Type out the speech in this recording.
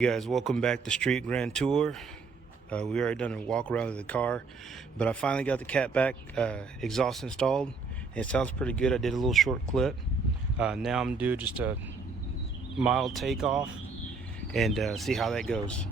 Hey guys, welcome back to Street Grand Tour. We already done a walk around of the car, but I finally got the catback exhaust installed. It sounds pretty good. I did a little short clip. Now I'm doing just a mild takeoff and see how that goes.